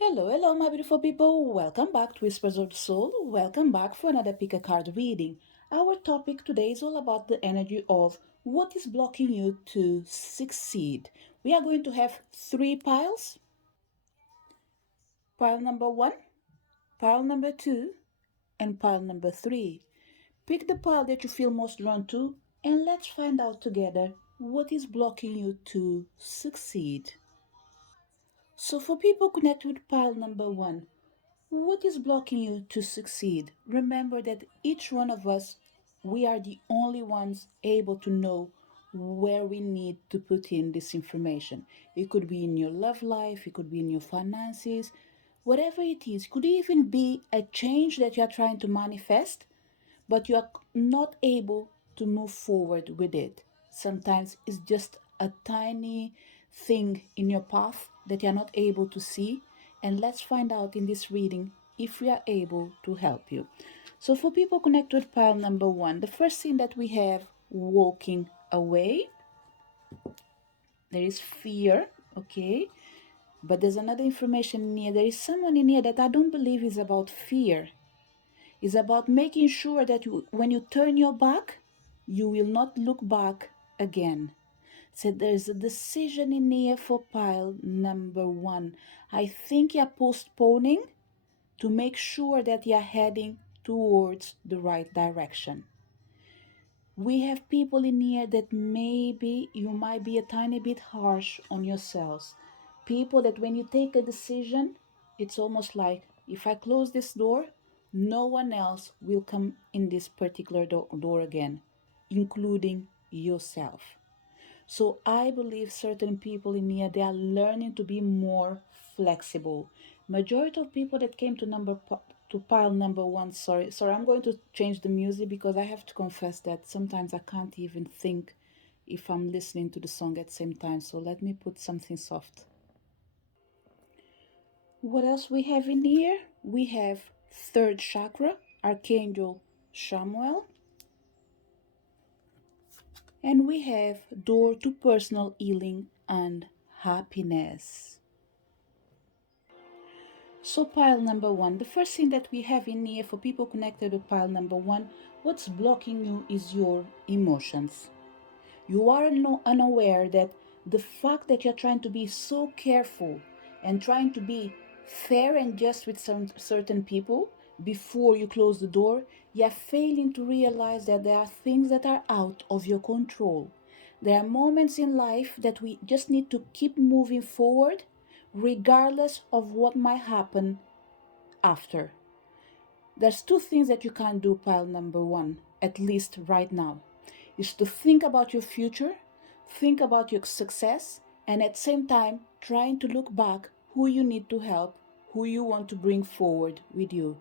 Hello, my beautiful people. Welcome back to Whispers of the Soul. Welcome back for another pick a card reading. Our topic today is all about the energy of what is blocking you to succeed. We are going to have three piles: pile number one, pile number two, and pile number three. Pick the pile that you feel most drawn to, and let's find out together what is blocking you to succeed. So, for people connected with pile number one, what is blocking you to succeed? Remember that each one of us, we are the only ones able to know where we need to put in this information. It could be in your love life, it could be in your finances, whatever it is. It could even be a change that you are trying to manifest, but you are not able to move forward with it. Sometimes it's just a tiny thing in your path that you're not able to see. And let's find out in this reading if we are able to help you. So, for people connected with pile number one, the first thing that we have walking away, there is fear, okay? But there's another information in here. There is someone in here that I don't believe is about fear. It's about making sure that when you turn your back, you will not look back again. So there's a decision in here for pile number one. I think you're postponing to make sure that you're heading towards the right direction. We have people in here that maybe you might be a tiny bit harsh on yourselves. People that when you take a decision, it's almost like if I close this door, no one else will come in this particular door again, including yourself. So I believe certain people in here, they are learning to be more flexible. Majority of people that came to pile number one, sorry, I'm going to change the music because I have to confess that sometimes I can't even think if I'm listening to the song at the same time. So let me put something soft. What else we have in here? We have third chakra, Archangel Shamwell. And we have door to personal healing and happiness. So pile number one, the first thing that we have in here for people connected to pile number one, what's blocking you is your emotions. You are unaware that the fact that you're trying to be so careful and trying to be fair and just with some certain people before you close the door, you're failing to realize that there are things that are out of your control. There are moments in life that we just need to keep moving forward regardless of what might happen after. There's two things that you can't do, pile number one, at least right now, is to think about your future, think about your success, and at the same time trying to look back who you need to help, who you want to bring forward with you.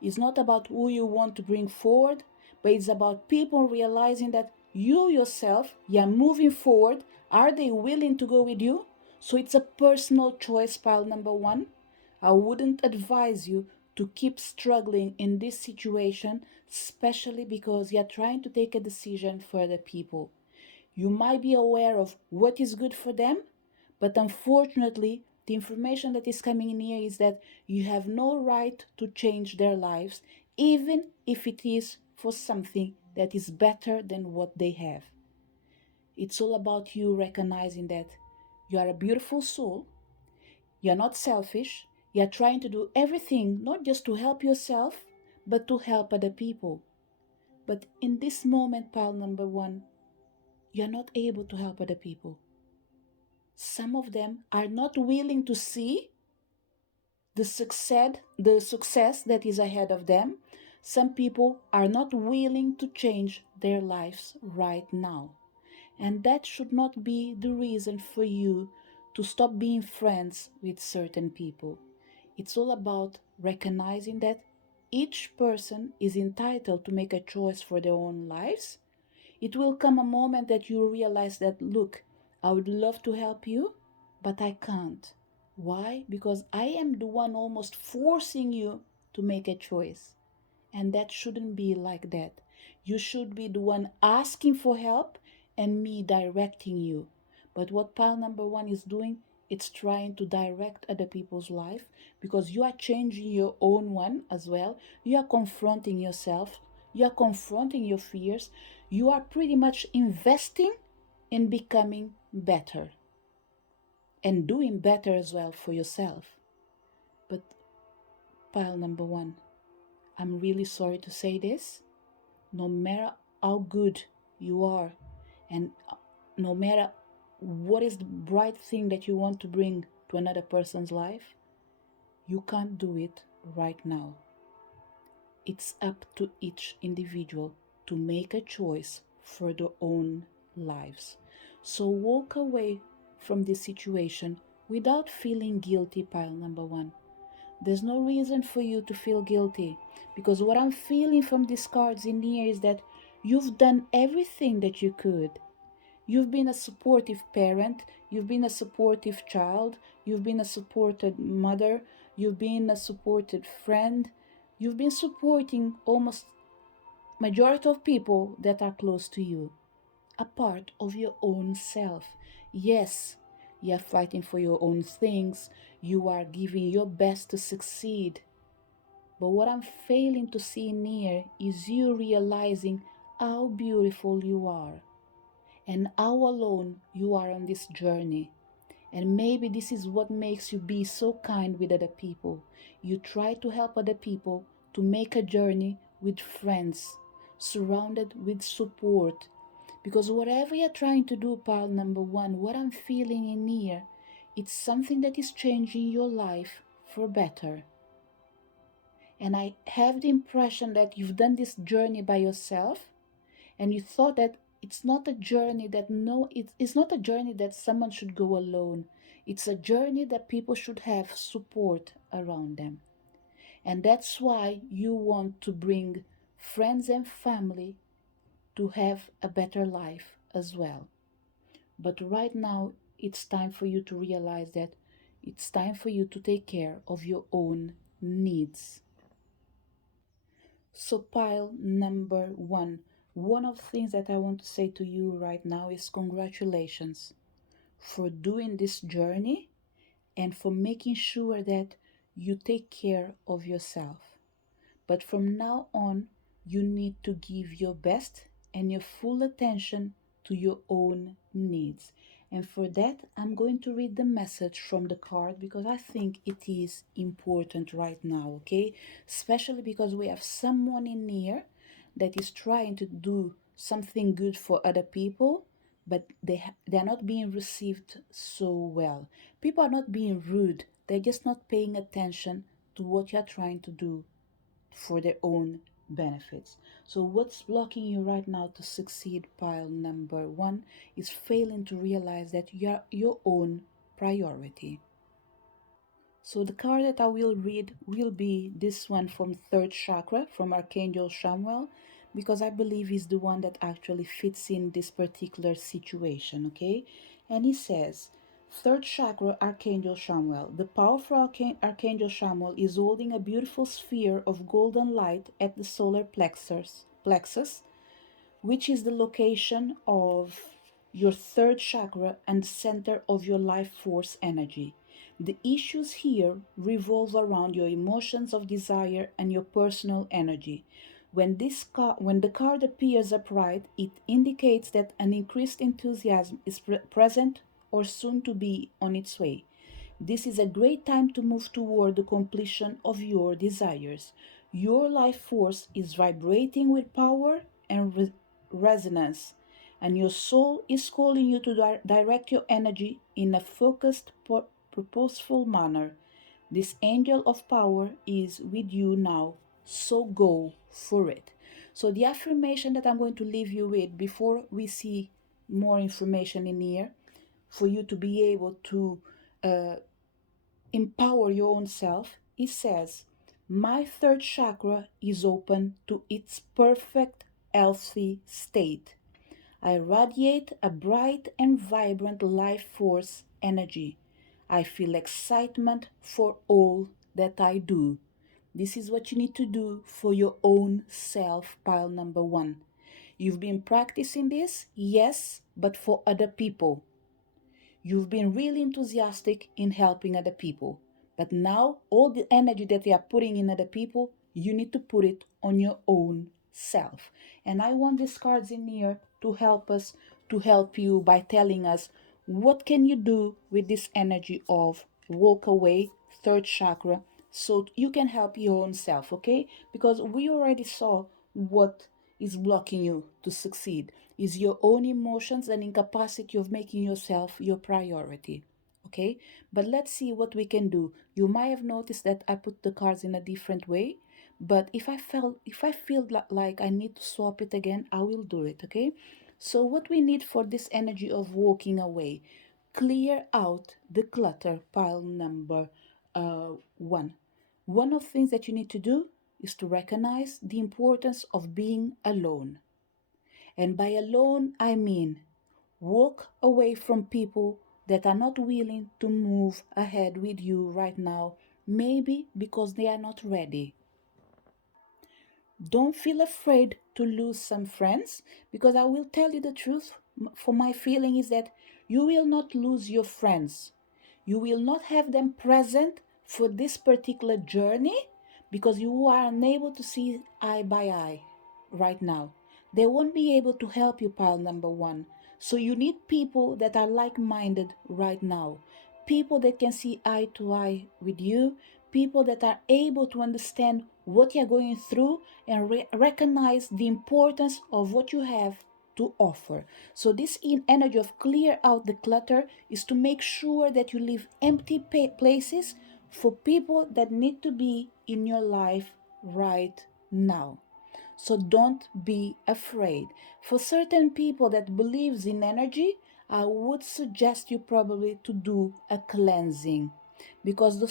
It's not about who you want to bring forward, but it's about people realizing that you yourself, you're moving forward. Are they willing to go with you? So it's a personal choice, pile number one. I wouldn't advise you to keep struggling in this situation, especially because you're trying to take a decision for the people. You might be aware of what is good for them, but unfortunately, the information that is coming in here is that you have no right to change their lives, even if it is for something that is better than what they have. It's all about you recognizing that you are a beautiful soul. You're not selfish. You're trying to do everything not just to help yourself, but to help other people. But in this moment, pile number one, you're not able to help other people. Some of them are not willing to see the success that is ahead of them. Some people are not willing to change their lives right now. And that should not be the reason for you to stop being friends with certain people. It's all about recognizing that each person is entitled to make a choice for their own lives. It will come a moment that you realize that, look, I would love to help you, but I can't. Why? Because I am the one almost forcing you to make a choice. And that shouldn't be like that. You should be the one asking for help and me directing you. But what pile number one is doing It's trying to direct other people's life because you are changing your own one as well. You are confronting yourself. You are confronting your fears. You are pretty much investing in becoming better and doing better as well for yourself. But pile number one, I'm really sorry to say this. No matter how good you are, and no matter what is the bright thing that you want to bring to another person's life, you can't do it right now. It's up to each individual to make a choice for their own lives. So walk away from this situation without feeling guilty, pile number one. There's no reason for you to feel guilty, because what I'm feeling from these cards in here is that you've done everything that you could. You've been a supportive parent, you've been a supportive child, you've been a supported mother, you've been a supported friend, you've been supporting almost majority of people that are close to you, a part of your own self. Yes, you are fighting for your own things, you are giving your best to succeed. But what I'm failing to see in here is you realizing how beautiful you are and how alone you are on this journey. And maybe this is what makes you be so kind with other people. You try to help other people to make a journey with friends, surrounded with support. Because whatever you're trying to do, pal number one, what I'm feeling in here, it's something that is changing your life for better. And I have the impression that you've done this journey by yourself, and you thought that it's not a journey that it's not a journey that someone should go alone. It's a journey that people should have support around them. And that's why you want to bring friends and family to have a better life as well. But right now, it's time for you to realize that it's time for you to take care of your own needs. So, pile number one of the things that I want to say to you right now is congratulations for doing this journey and for making sure that you take care of yourself. But from now on, you need to give your best and your full attention to your own needs. And for that, I'm going to read the message from the card because I think it is important right now, okay? Especially because we have someone in here that is trying to do something good for other people, but they're not being received so well. People are not being rude, they're just not paying attention to what you're trying to do for their own benefits. So, what's blocking you right now to succeed, pile number one, is failing to realize that you're your own priority. So, the card that I will read will be this one from third chakra from Archangel Shamwell, because I believe is the one that actually fits in this particular situation, okay? And he says, third chakra, Archangel Shamwell. The powerful Archangel Shamwell is holding a beautiful sphere of golden light at the solar plexus, which is the location of your third chakra and the center of your life force energy. The issues here revolve around your emotions of desire and your personal energy. When the card appears upright, it indicates that an increased enthusiasm is present or soon to be on its way. This is a great time to move toward the completion of your desires. Your life force is vibrating with power and resonance, and your soul is calling you to direct your energy in a focused, purposeful manner. This angel of power is with you now, so go for it. So, the affirmation that I'm going to leave you with before we see more information in here, for you to be able to uh, empower your own self, it says, my third chakra is open to its perfect, healthy state. I radiate a bright and vibrant life force energy. I feel excitement for all that I do. This is what you need to do for your own self, pile number one. You've been practicing this, yes, but for other people. You've been really enthusiastic in helping other people. But now, all the energy that you are putting in other people, you need to put it on your own self. And I want these cards in here to help us, to help you by telling us what can you do with this energy of walk away, third chakra, so you can help your own self, okay? Because we already saw what is blocking you to succeed is your own emotions and incapacity of making yourself your priority, okay? But let's see what we can do. You might have noticed that I put the cards in a different way, but if I feel like I need to swap it again, I will do it, okay? So what we need for this energy of walking away, clear out the clutter, pile number 1. One of the things that you need to do is to recognize the importance of being alone. And by alone, I mean walk away from people that are not willing to move ahead with you right now, maybe because they are not ready. Don't feel afraid to lose some friends, because I will tell you the truth. For my feeling is that you will not lose your friends. You will not have them present for this particular journey because you are unable to see eye by eye right now. They won't be able to help you, pile number 1. So you need people that are like minded right now. People that can see eye to eye with you, people that are able to understand what you're going through and recognize the importance of what you have to offer. So this energy of clear out the clutter is to make sure that you leave empty places for people that need to be in your life right now. So don't be afraid. For certain people that believes in energy, I would suggest you probably to do a cleansing, because the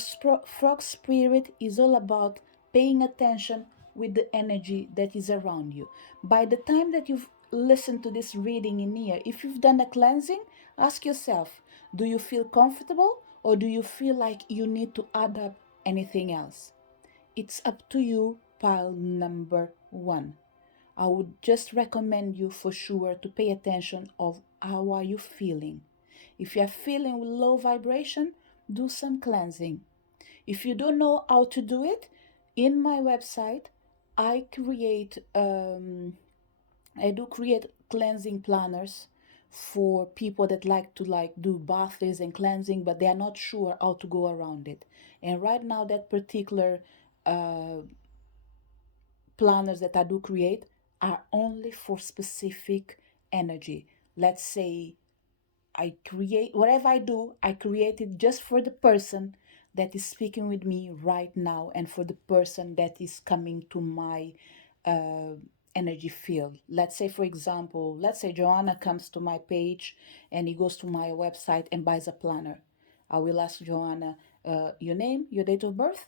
frog spirit is all about paying attention with the energy that is around you. By the time that you've listened to this reading in here, if you've done a cleansing, ask yourself, do you feel comfortable or do you feel like you need to add up anything else? It's up to you, pile number 1. I would just recommend you for sure to pay attention of how are you feeling. If you are feeling low vibration, do some cleansing. If you don't know how to do it, in my website, I create I do create cleansing planners for people that like to do baths and cleansing, but they are not sure how to go around it. And right now, that particular uh, planners that I do create are only for specific energy. Let's say I create whatever I create it just for the person that is speaking with me right now and for the person that is coming to my uh, energy field. Let's say, for example, let's say Joanna comes to my page and he goes to my website and buys a planner. I will ask Joanna your name, your date of birth,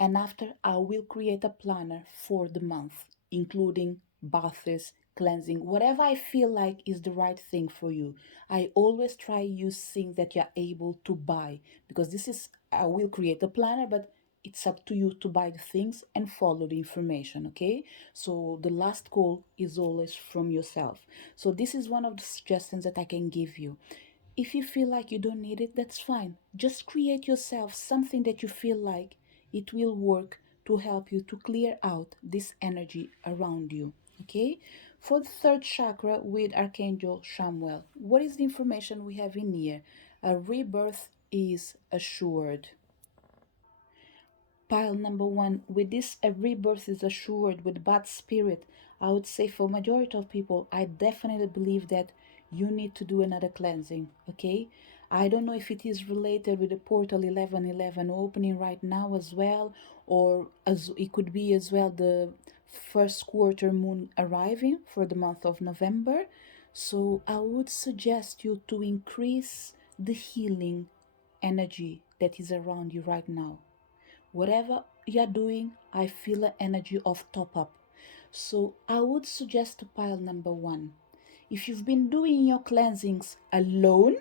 and after I will create a planner for the month, including baths, cleansing, whatever I feel like is the right thing for you. I always try use things that you're able to buy, because this is I will create a planner, but it's up to you to buy the things and follow the information, okay? So the last call is always from yourself. So this is one of the suggestions that I can give you. If you feel like you don't need it, that's fine. Just create yourself something that you feel like it will work to help you to clear out this energy around you. Okay? For the third chakra with Archangel Shamwell, what is the information we have in here? A rebirth is assured. Pile number 1, with this a rebirth is assured with bad spirit. I would say for majority of people, I definitely believe that you need to do another cleansing, okay? I don't know if it is related with the portal 1111 opening right now as well, or as it could be as well the first quarter moon arriving for the month of November. So I would suggest you to increase the healing energy that is around you right now. Whatever you're doing, I feel an energy of top up. So I would suggest to pile number 1. If you've been doing your cleansings alone,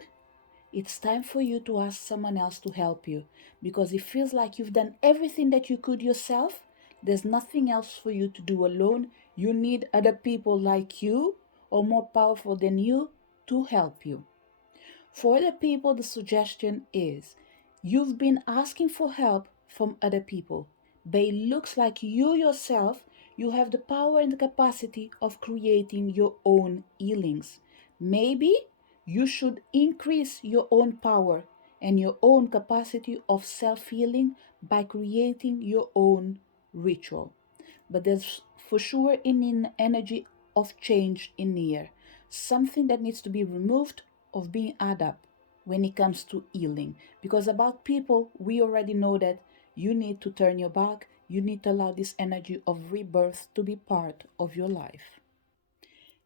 it's time for you to ask someone else to help you, because it feels like you've done everything that you could yourself. There's nothing else for you to do alone. You need other people like you or more powerful than you to help you. For the people, the suggestion is you've been asking for help from other people, but it looks like you yourself, you have the power and the capacity of creating your own healings. Maybe you should increase your own power and your own capacity of self healing by creating your own ritual. But there's for sure an energy of change in here, something that needs to be removed of being add up when it comes to healing. Because about people, we already know that you need to turn your back, you need to allow this energy of rebirth to be part of your life.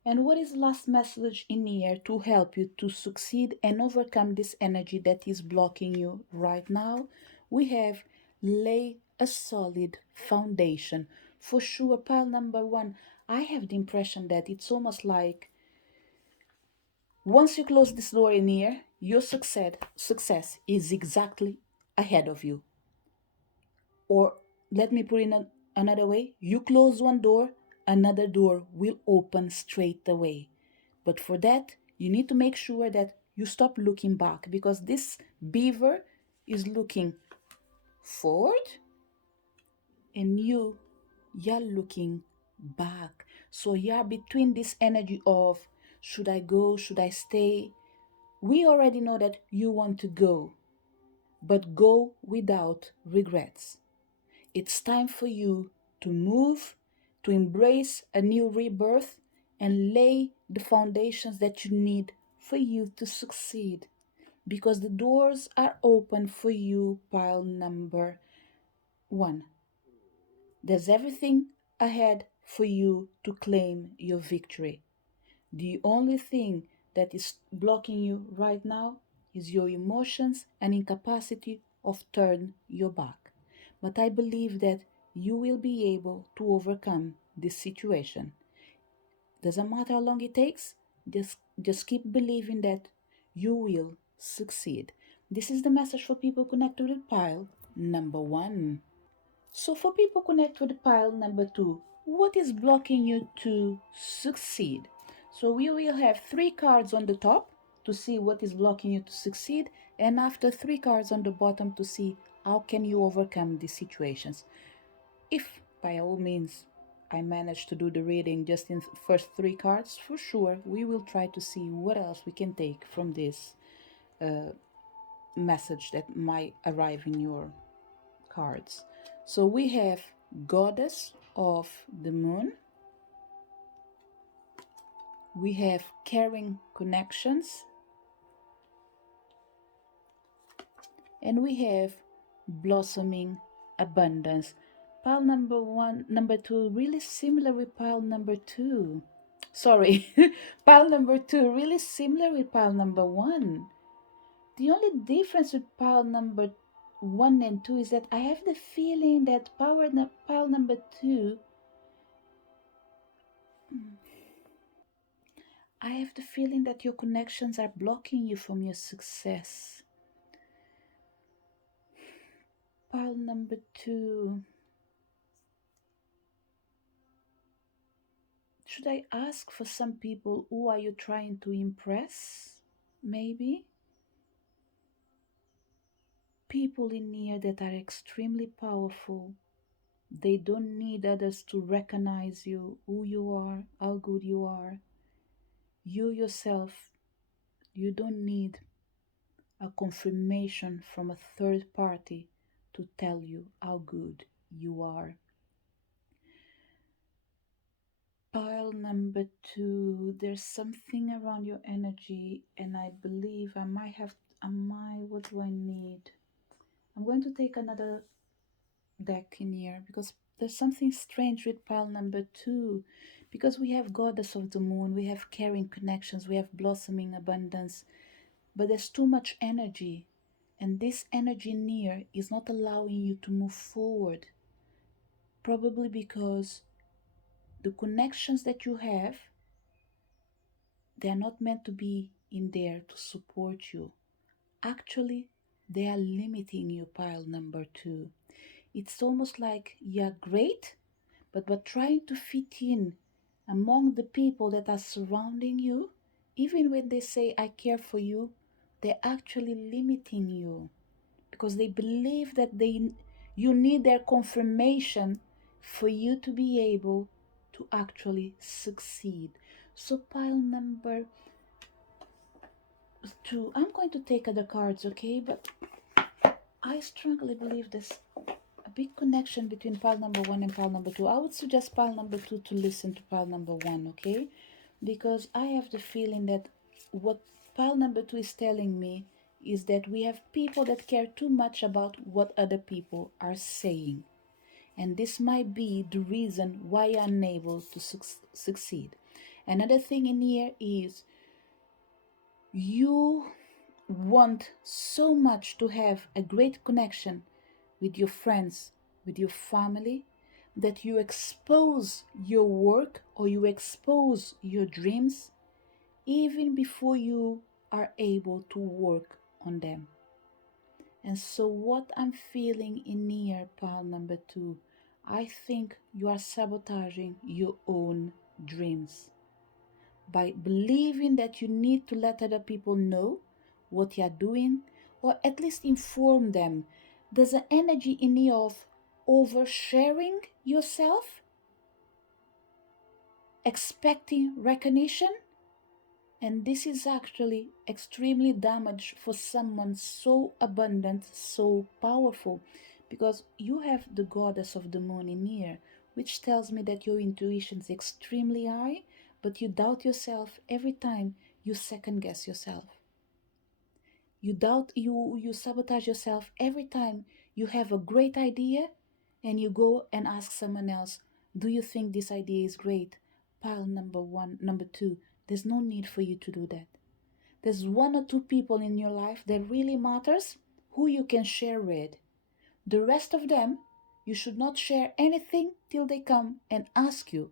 And what is last message in here to help you to succeed and overcome this energy that is blocking you right now? We have lay a solid foundation. For sure, pile number one, I have the impression that it's almost like once you close this door in here, your success is exactly ahead of you. Or let me put it another way, you close one door, another door will open straight away. But for that, you need to make sure that you stop looking back because this beaver is looking forward and you're looking back. So you're between this energy of should I go, should I stay? We already know that you want to go, but go without regrets. It's time for you to move, to embrace a new rebirth, and lay the foundations that you need for you to succeed. Because the doors are open for you, pile number one. There's everything ahead for you to claim your victory. The only thing that is blocking you right now is your emotions and incapacity of turn your back. But I believe that you will be able to overcome this situation. Doesn't matter how long it takes, just keep believing that you will succeed. This is the message for people connected with pile number one. So, for people connected with pile number two, what is blocking you to succeed? So, we will have three cards on the top to see what is blocking you to succeed, and after three cards on the bottom to see how can you overcome these situations. If by all means I manage to do the reading just in first three cards, for sure we will try to see what else we can take from this message that might arrive in your cards. So we have Goddess of the Moon, we have Caring Connections, and we have Blossoming Abundance. Pile number one, number two, really similar with pile number two. Sorry, pile number two, really similar with pile number one. The only difference with pile number one and two is that I have the feeling that pile number two, I have the feeling that your connections are blocking you from your success. Pile number two. Should I ask for some people who are you trying to impress? Maybe? People in here that are extremely powerful. They don't need others to recognize you, who you are, how good you are. You yourself, you don't need a confirmation from a third party to tell you how good you are. Pile number two, there's something around your energy, and I believe what do I need? I'm going to take another deck in here because there's something strange with pile number two. Because we have Goddess of the Moon, we have Caring Connections, we have Blossoming Abundance, but there's too much energy, and this energy near is not allowing you to move forward. Probably because the connections that you have, they are not meant to be in there to support you. Actually, they are limiting you, pile number two. It's almost like you're great, but trying to fit in among the people that are surrounding you, even when they say, I care for you, they're actually limiting you because they believe that you need their confirmation for you to be able to actually succeed. So pile number 2, I'm going to take other cards, okay? But I strongly believe there's a big connection between pile number 1 and pile number 2. I would suggest pile number 2 to listen to pile number 1, okay? Because I have the feeling that what pile number 2 is telling me is that we have people that care too much about what other people are saying. And this might be the reason why you're unable to succeed. Another thing in here is you want so much to have a great connection with your friends, with your family, that you expose your work or you expose your dreams even before you are able to work on them. And so what I'm feeling in here, pile number 2, I think you are sabotaging your own dreams by believing that you need to let other people know what you're doing, or at least inform them. There's an energy in you of oversharing yourself, expecting recognition, and this is actually extremely damaged for someone so abundant, so powerful, because you have the goddess of the moon in here, which tells me that your intuition is extremely high, but you doubt yourself every time you second guess yourself. You sabotage yourself every time you have a great idea and you go and ask someone else, do you think this idea is great? Pile number 1, number 2, there's no need for you to do that. There's 1 or 2 people in your life that really matters, who you can share with. The rest of them, you should not share anything till they come and ask you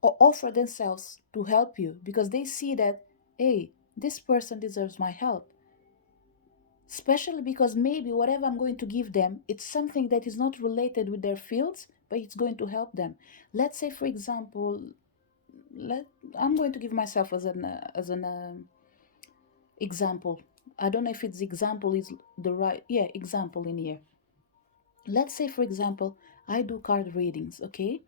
or offer themselves to help you, because they see that, hey, this person deserves my help. Especially because maybe whatever I'm going to give them, it's something that is not related with their fields, but it's going to help them. Let's say, for example, I'm going to give myself as an example. I don't know if it's example is the right, example in here. Let's say, for example, I do card readings, okay?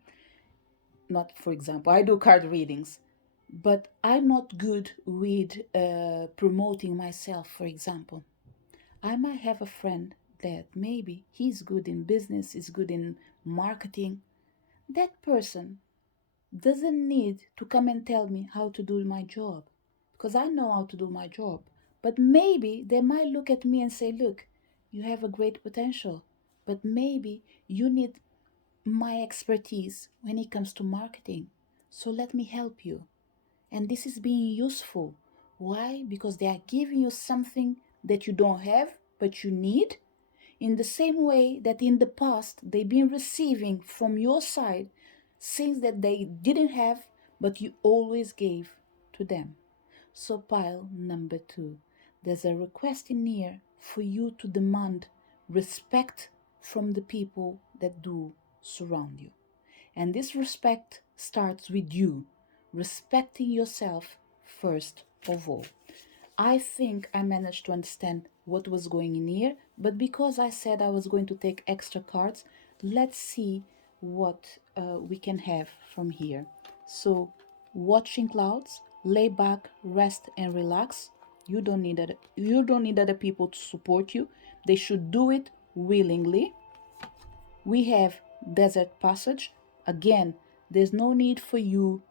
Not for example, I do card readings, but I'm not good with promoting myself, for example. I might have a friend that maybe he's good in business, is good in marketing. That person doesn't need to come and tell me how to do my job, because I know how to do my job. But maybe they might look at me and say, look, you have a great potential, but maybe you need my expertise when it comes to marketing. So let me help you. And this is being useful. Why? Because they are giving you something that you don't have, but you need, in the same way that in the past they've been receiving from your side things that they didn't have, but you always gave to them. So pile number 2, there's a request in here for you to demand respect from the people that do surround you. And this respect starts with you, respecting yourself first of all. I think I managed to understand what was going in here, but because I said I was going to take extra cards, let's see what we can have from here. So, watching clouds, lay back, rest and relax. You don't need other people to support you. They should do it willingly. We have desert passage. Again, there's no need for you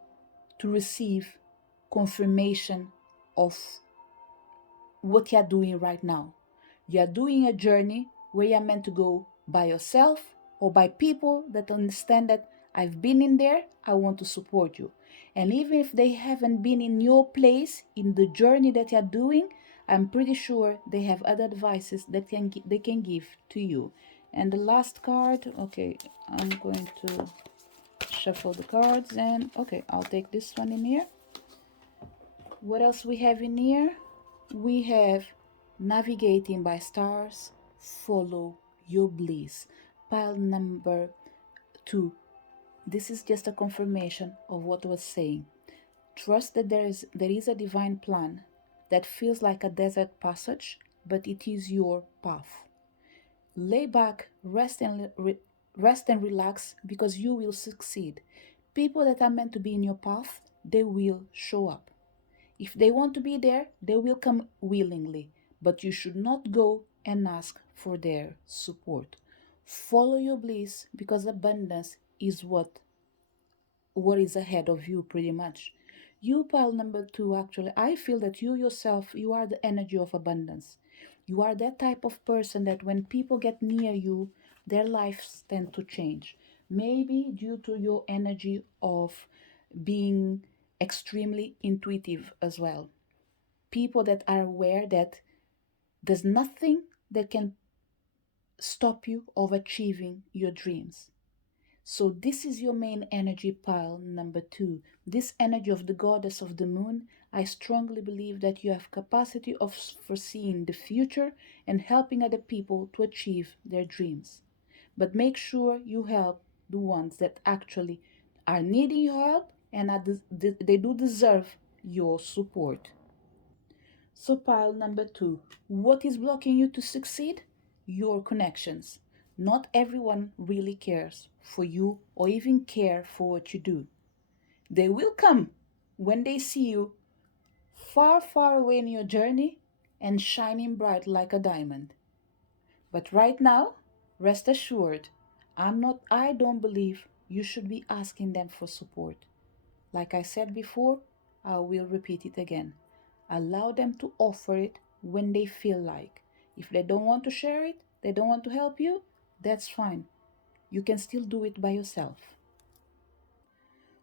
to receive confirmation of what you're doing right now. You're doing a journey where you're meant to go by yourself or by people that understand that I've been in there, I want to support you. And even if they haven't been in your place in the journey that you're doing, I'm pretty sure they have other advices that they can give to you. And the last card, okay, I'm going to shuffle the cards, and okay, I'll take this one in here. What else we have in here? We have navigating by stars, follow your bliss. Pile number 2. This is just a confirmation of what I was saying. Trust that there is a divine plan, that feels like a desert passage, but it is your path. Lay back, rest and relax because you will succeed. People that are meant to be in your path, they will show up. If they want to be there, they will come willingly, but you should not go and ask for their support. Follow your bliss because abundance is what is ahead of you pretty much. You pile number two, actually, I feel that you yourself, you are the energy of abundance. You are that type of person that when people get near you, their lives tend to change. Maybe due to your energy of being extremely intuitive as well. People that are aware that there's nothing that can stop you of achieving your dreams. So this is your main energy pile number two. This energy of the goddess of the moon, I strongly believe that you have capacity of foreseeing the future and helping other people to achieve their dreams. But make sure you help the ones that actually are needing your help and they do deserve your support. So, pile number two, what is blocking you to succeed? Your connections. Not everyone really cares for you or even care for what you do. They will come when they see you far, far away in your journey and shining bright like a diamond. But right now, rest assured, I don't believe you should be asking them for support. Like I said before, I will repeat it again. Allow them to offer it when they feel like. If they don't want to share it, they don't want to help you, that's fine. You can still do it by yourself.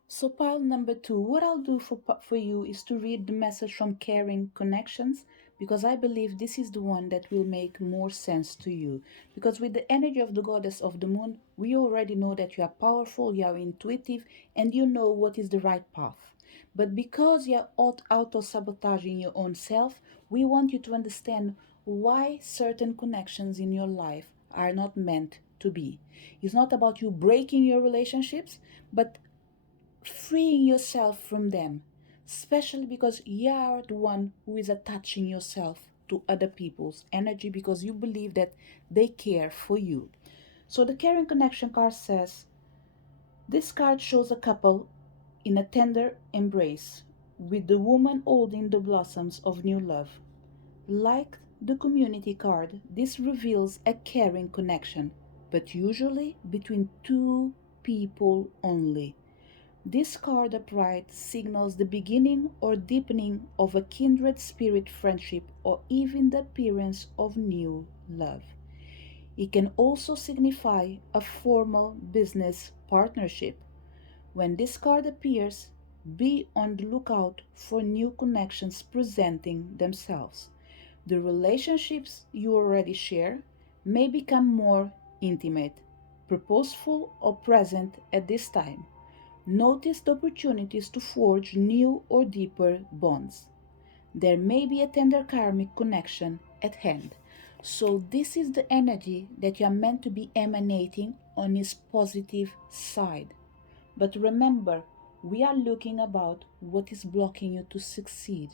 So, pile number two, what I'll do for you is to read the message from Caring Connections because I believe this is the one that will make more sense to you. Because with the energy of the goddess of the moon, we already know that you are powerful, you are intuitive, and you know what is the right path. But because you're auto sabotaging your own self, we want you to understand why certain connections in your life are not meant to be. It's not about you breaking your relationships, but freeing yourself from them, especially because you are the one who is attaching yourself to other people's energy because you believe that they care for you. So the Caring Connection card says this card shows a couple in a tender embrace with the woman holding the blossoms of new love. Like the community card, this reveals a caring connection, but usually between two people only. This card upright signals the beginning or deepening of a kindred spirit friendship or even the appearance of new love. It can also signify a formal business partnership. When this card appears, be on the lookout for new connections presenting themselves. The relationships you already share may become more intimate, purposeful, or present at this time. Notice the opportunities to forge new or deeper bonds. There may be a tender karmic connection at hand. So, this is the energy that you are meant to be emanating on his positive side. But remember, we are looking about what is blocking you to succeed.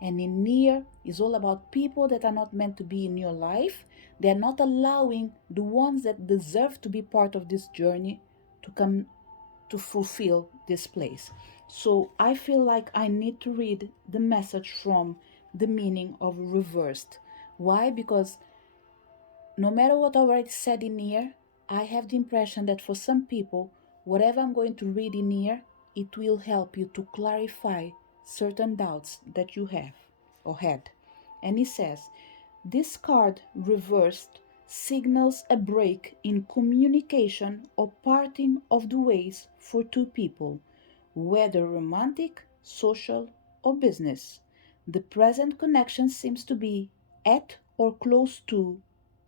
And in here is all about people that are not meant to be in your life. They are not allowing the ones that deserve to be part of this journey to come to fulfill this place. So I feel like I need to read the message from the meaning of reversed. Why? Because no matter what I already said in here, I have the impression that for some people, whatever I'm going to read in here, it will help you to clarify certain doubts that you have or had. And he says, this card reversed signals a break in communication or parting of the ways for two people, whether romantic, social, or business. The present connection seems to be at or close to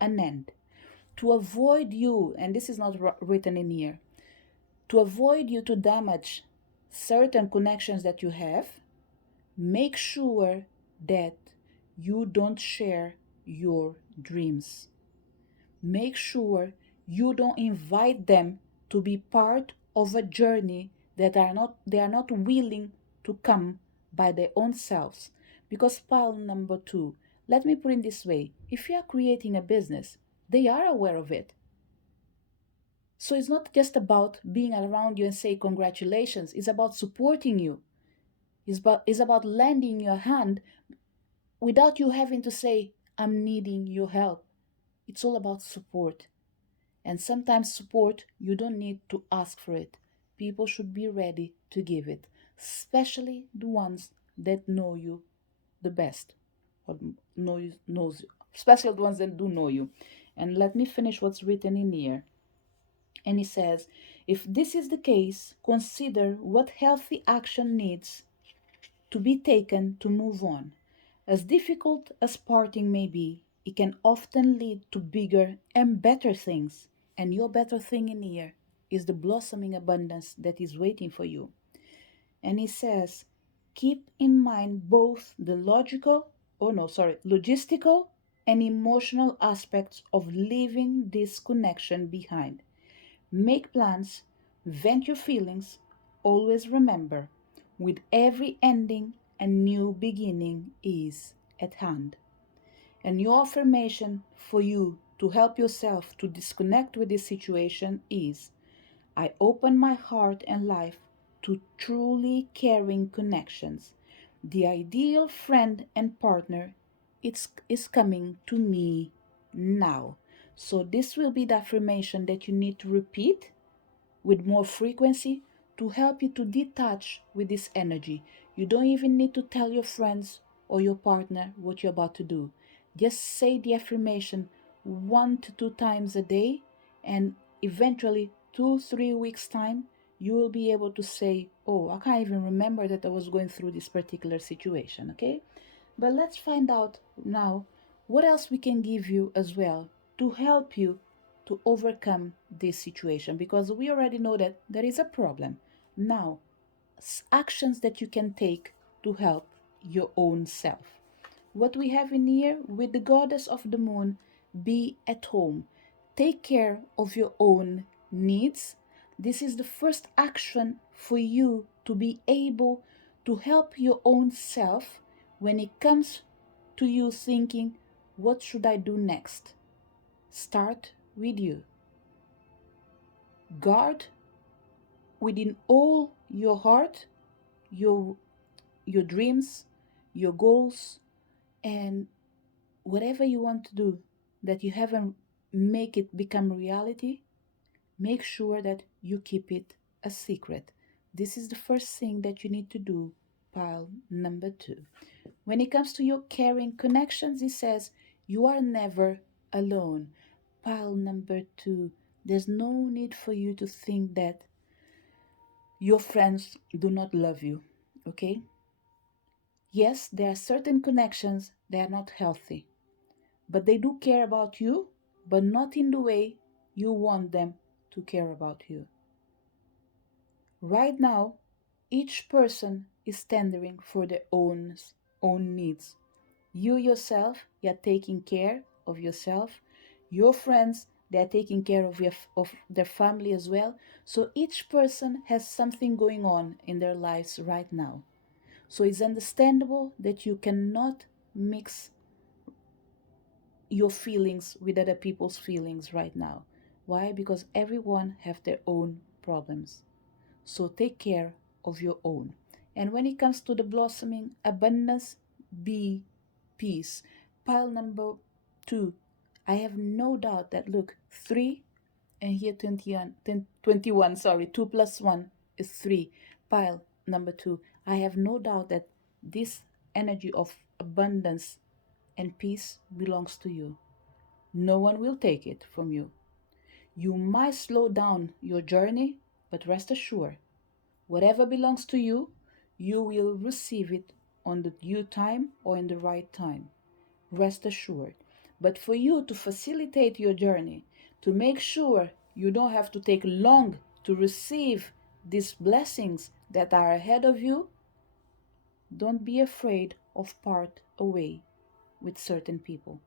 an end. To avoid you, and this is not written in here, to avoid you to damage certain connections that you have, make sure that you don't share your dreams. Make sure you don't invite them to be part of a journey that they are not willing to come by their own selves. Because pile number 2, let me put it this way, if you are creating a business, they are aware of it. So it's not just about being around you and say congratulations, it's about supporting you. It's about lending your hand without you having to say, I'm needing your help. It's all about support. And sometimes support, you don't need to ask for it. People should be ready to give it, especially the ones that know you the best, or knows you, especially the ones that do know you. And let me finish what's written in here. And he says, if this is the case, consider what healthy action needs to be taken to move on. As difficult as parting may be, it can often lead to bigger and better things. And your better thing in here is the blossoming abundance that is waiting for you. And he says, keep in mind both the logistical and emotional aspects of leaving this connection behind. Make plans, vent your feelings. Always remember, with every ending, a new beginning is at hand. And your affirmation for you to help yourself to disconnect with this situation is, I open my heart and life to truly caring connections. The ideal friend and partner is coming to me now. So this will be the affirmation that you need to repeat with more frequency to help you to detach with this energy. You don't even need to tell your friends or your partner what you're about to do. Just say the affirmation 1 to 2 times a day, and eventually 2 3 weeks time you will be able to say, oh, I can't even remember that I was going through this particular situation. Okay, but let's find out now what else we can give you as well to help you to overcome this situation, because we already know that there is a problem. Now, actions that you can take to help your own self. What we have in here with the goddess of the moon, be at home. Take care of your own needs. This is the first action for you to be able to help your own self when it comes to you thinking, what should I do next? Start with you. Guard within all your heart, your your dreams, your goals, and whatever you want to do that you haven't make it become reality, make sure that you keep it a secret. This is the first thing that you need to do, pile number 2. When it comes to your caring connections, it says you are never alone. Pile number 2, there's no need for you to think that your friends do not love you, okay? Yes, there are certain connections that are not healthy, but they do care about you, but not in the way you want them to care about you. Right now, each person is tendering for their own needs. You yourself, you're taking care of yourself. Your friends, they're taking care of their family as well. So each person has something going on in their lives right now. So it's understandable that you cannot mix your feelings with other people's feelings right now. Why? Because everyone have their own problems. So take care of your own. And when it comes to the blossoming abundance, be peace. Pile number 2. I have no doubt that, look, 3 and here 21, sorry, 2 plus 1 is 3. Pile number 2. I have no doubt that this energy of abundance and peace belongs to you. No one will take it from you. You might slow down your journey, but rest assured, whatever belongs to you, you will receive it on the due time or in the right time. Rest assured. But for you to facilitate your journey, to make sure you don't have to take long to receive these blessings that are ahead of you, don't be afraid of part away with certain people.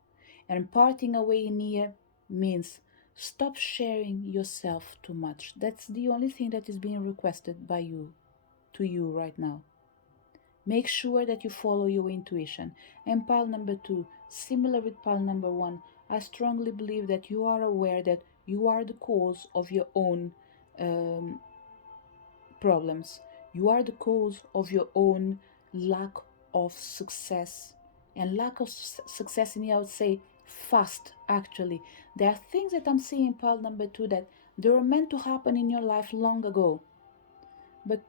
And parting away in here means stop sharing yourself too much. That's the only thing that is being requested by you to you right now. Make sure that you follow your intuition. And pile number two, similar with pile number one, I strongly believe that you are aware that you are the cause of your own um, problems. You are the cause of your own lack of success. And lack of success in here, I would say fast, actually. There are things that I'm seeing in pile number two that they were meant to happen in your life long ago. But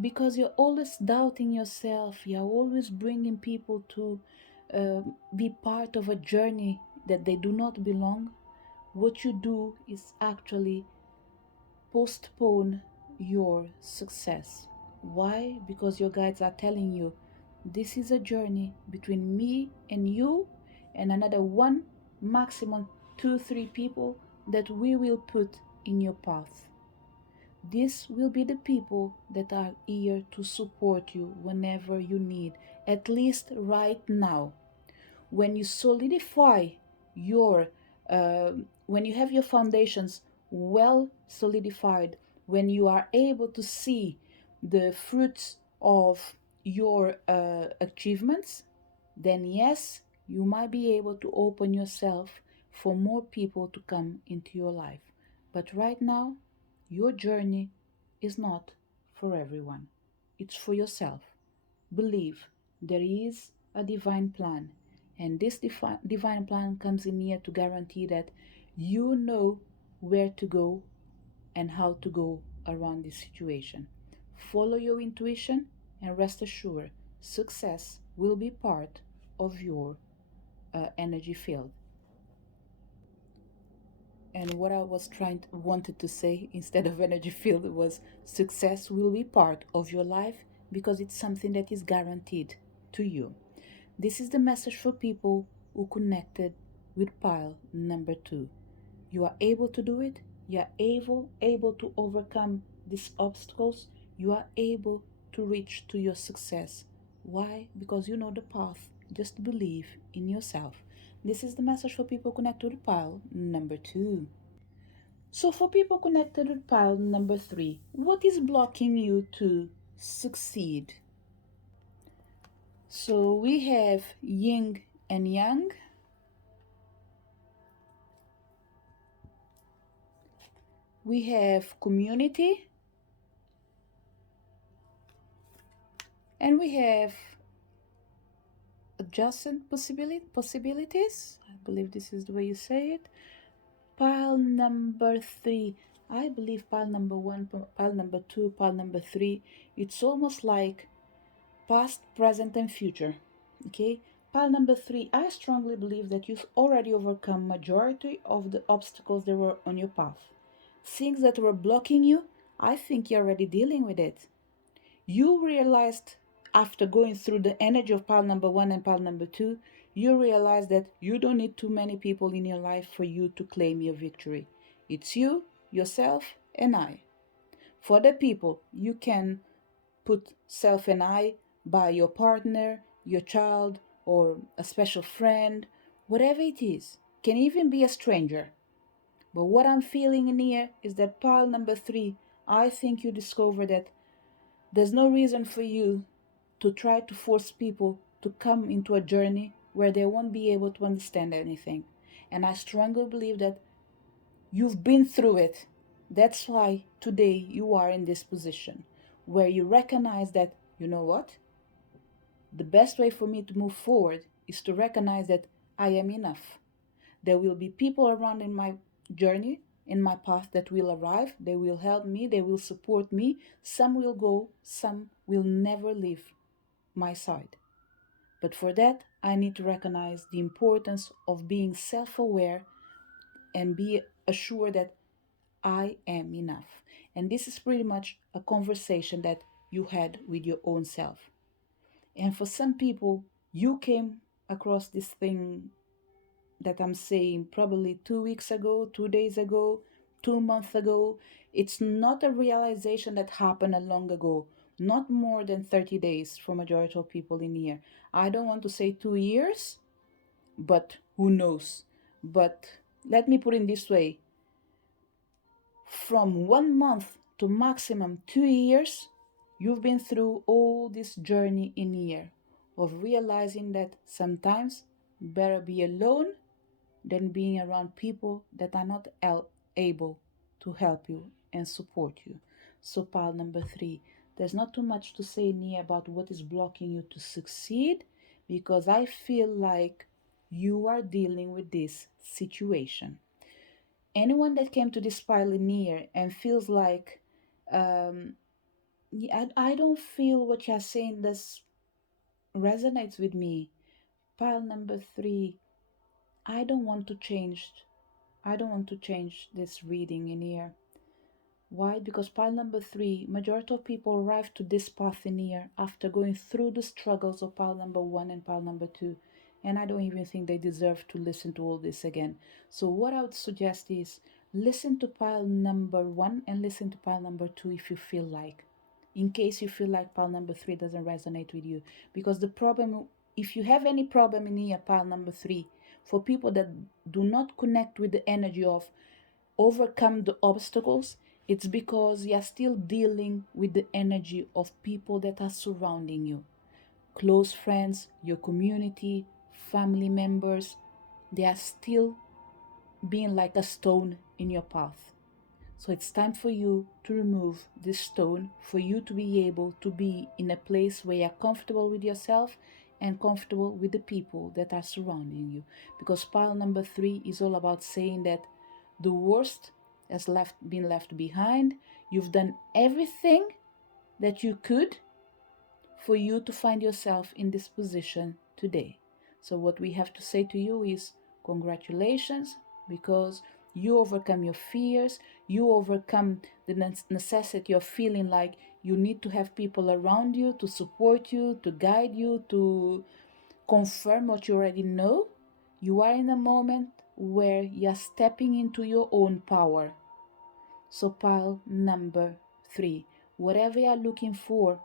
because you're always doubting yourself, you're always bringing people to be part of a journey that they do not belong, what you do is actually postpone your success. Why? Because your guides are telling you this is a journey between me and you and another one, maximum two, three people that we will put in your path. This will be the people that are here to support you whenever you need, at least right now. When you solidify your, when you have your foundations well solidified, when you are able to see the fruits of your achievements, then yes, you might be able to open yourself for more people to come into your life. But right now, your journey is not for everyone, it's for yourself. Believe there is a divine plan, and this divine plan comes in here to guarantee that you know where to go and how to go around this situation. Follow your intuition and rest assured success will be part of your energy field. And what I was wanted to say instead of energy field was success will be part of your life because it's something that is guaranteed to you. This is the message for people who connected with pile number two. You are able to do it. You are able to overcome these obstacles. You are able to reach to your success. Why? Because you know the path. Just believe in yourself. This is the message for people connected with pile number two. So for people connected with pile number three, what is blocking you to succeed? So we have yin and yang. We have community. And we have adjacent possibilities. I believe this is the way you say it. Pile number three. I believe pile number one, pile number two, pile number three. It's almost like past, present, and future. Okay. Pile number three. I strongly believe that you've already overcome majority of the obstacles that were on your path. Things that were blocking you, I think you're already dealing with it. You realized after going through the energy of pile number one and pile number two, you realize that you don't need too many people in your life for you to claim your victory. It's you, yourself, and I. For the people, you can put self and I by your partner, your child, or a special friend, whatever it is. Can even be a stranger. But what I'm feeling in here is that pile number three, I think you discover that there's no reason for you to try to force people to come into a journey where they won't be able to understand anything. And I strongly believe that you've been through it. That's why today you are in this position where you recognize that, you know what? The best way for me to move forward is to recognize that I am enough. There will be people around in my journey, in my path that will arrive. They will help me, they will support me. Some will go, some will never leave my side. But for that, I need to recognize the importance of being self aware and be assured that I am enough. And this is pretty much a conversation that you had with your own self. And for some people, you came across this thing that I'm saying probably 2 weeks ago, 2 days ago, 2 months ago. It's not a realization that happened a long ago, not more than 30 days for majority of people in here. I don't want to say 2 years, but who knows? But let me put it this way. From 1 month to maximum 2 years, You've been through all this journey in here of realizing that sometimes better be alone than being around people that are not able to help you and support you. So, pile number three, there's not too much to say in here about what is blocking you to succeed, because I feel like you are dealing with this situation. Anyone that came to this pile in here and feels like, um, yeah, I don't feel what you're saying this resonates with me. Pile number three, I don't want to change. I don't want to change this reading in here. Why? Because pile number three, majority of people arrive to this path in here after going through the struggles of pile number one and pile number two. And I don't even think they deserve to listen to all this again. So what I would suggest is listen to pile number one and listen to pile number two if you feel like. In case you feel like pile number three doesn't resonate with you. Because the problem, if you have any problem in here, pile number three, for people that do not connect with the energy of overcome the obstacles, it's because you're still dealing with the energy of people that are surrounding you. Close friends, your community, family members, they are still being like a stone in your path. So it's time for you to remove this stone, for you to be able to be in a place where you're comfortable with yourself and comfortable with the people that are surrounding you. Because pile number three is all about saying that the worst has been left behind. You've done everything that you could for you to find yourself in this position today. So what we have to say to you is congratulations, because you overcome your fears, you overcome the necessity of feeling like you need to have people around you to support you, to guide you, to confirm what you already know. You are in a moment where you're stepping into your own power. So pile number three, whatever you're looking for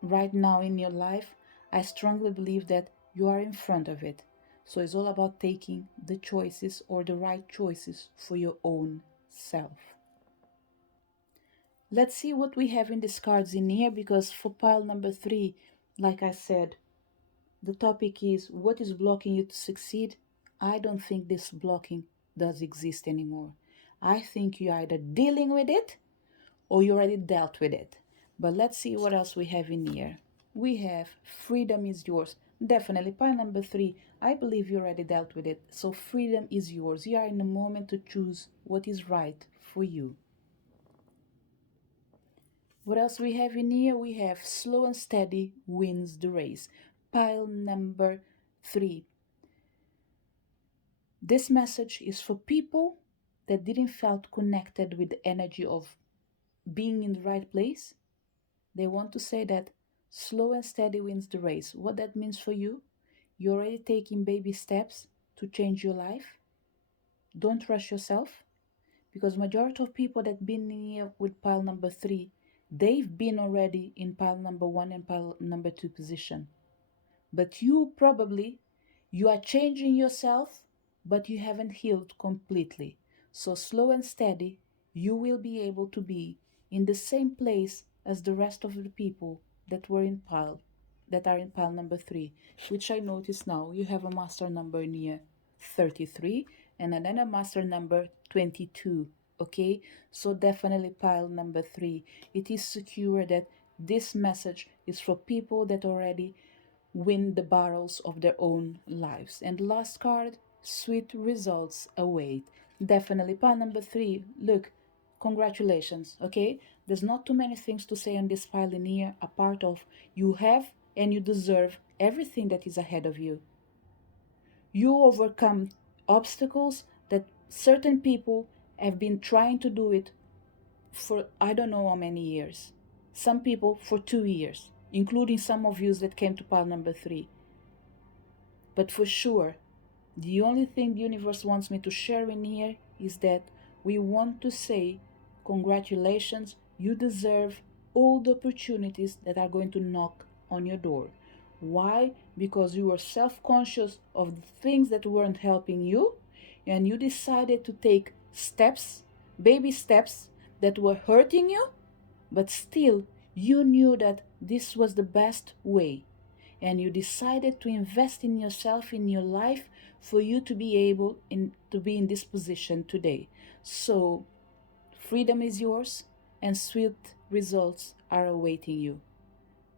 right now in your life, I strongly believe that you are in front of it. So it's all about taking the choices or the right choices for your own self. Let's see what we have in these cards in here, because for pile number three, like I said, the topic is what is blocking you to succeed. I don't think this blocking does exist anymore. I think you're either dealing with it or you already dealt with it. But let's see what else we have in here. We have freedom is yours. Definitely, pile number three, I believe you already dealt with it. So freedom is yours. You are in a moment to choose what is right for you. What else we have in here? We have slow and steady wins the race. Pile number three. This message is for people that didn't felt connected with the energy of being in the right place. They want to say that slow and steady wins the race. What that means for you, you're already taking baby steps to change your life. Don't rush yourself, because majority of people that been in here with pile number three, they've been already in pile number one and pile number two position. But you are changing yourself, but you haven't healed completely. So slow and steady, you will be able to be in the same place as the rest of the people that were in pile, that are in pile number three, which I notice now you have a master number near 33 and another master number 22. Okay, so definitely pile number three. It is secure that this message is for people that already win the battles of their own lives. And the last card, sweet results await. Definitely pile number three. Look, congratulations. Okay, there's not too many things to say on this pile in here, a part of you have and you deserve everything that is ahead of you. You overcome obstacles that certain people have been trying to do it for I don't know how many years. Some people for 2 years, including some of you that came to pile number three. But for sure, the only thing the universe wants me to share in here is that we want to say, congratulations, you deserve all the opportunities that are going to knock on your door. Why? Because you were self conscious of the things that weren't helping you, and you decided to take steps, baby steps, that were hurting you, but still You knew that this was the best way, and you decided to invest in yourself, in your life, for you to be able to be in this position today. So freedom is yours, and sweet results are awaiting you.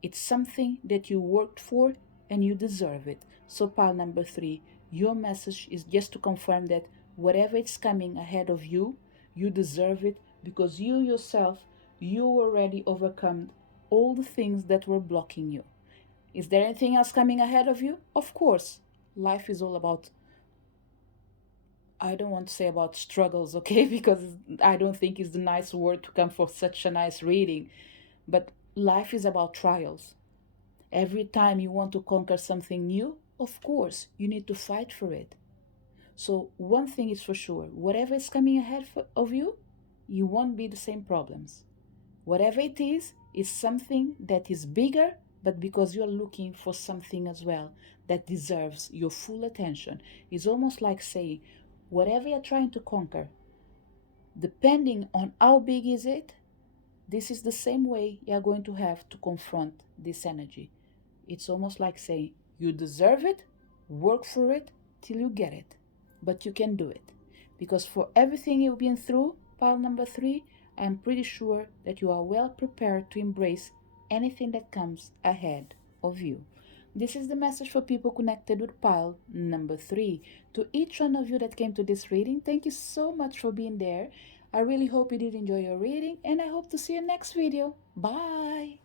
It's something that you worked for, and you deserve it. So pile number 3, your message is just to confirm that whatever is coming ahead of you, you deserve it, because you yourself, you already overcome all the things that were blocking you. Is there anything else coming ahead of you? Of course. Life is all about, I don't want to say about struggles, okay? Because I don't think it's the nice word to come for such a nice reading. But life is about trials. Every time you want to conquer something new, of course, you need to fight for it. So, one thing is for sure, whatever is coming ahead of you, you won't be the same problems. Whatever it is something that is bigger, but because you're looking for something as well that deserves your full attention. It's almost like saying, whatever you're trying to conquer, depending on how big is it, this is the same way you're going to have to confront this energy. It's almost like saying, you deserve it, work for it till you get it. But you can do it. Because for everything you've been through, pile number 3, I'm pretty sure that you are well prepared to embrace anything that comes ahead of you. This is the message for people connected with pile number 3. To each one of you that came to this reading, thank you so much for being there. I really hope you did enjoy your reading, and I hope to see you next video. Bye!